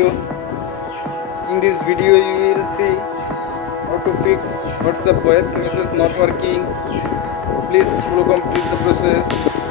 you. In this video you will see how to fix WhatsApp voice message not working. Please follow complete the process.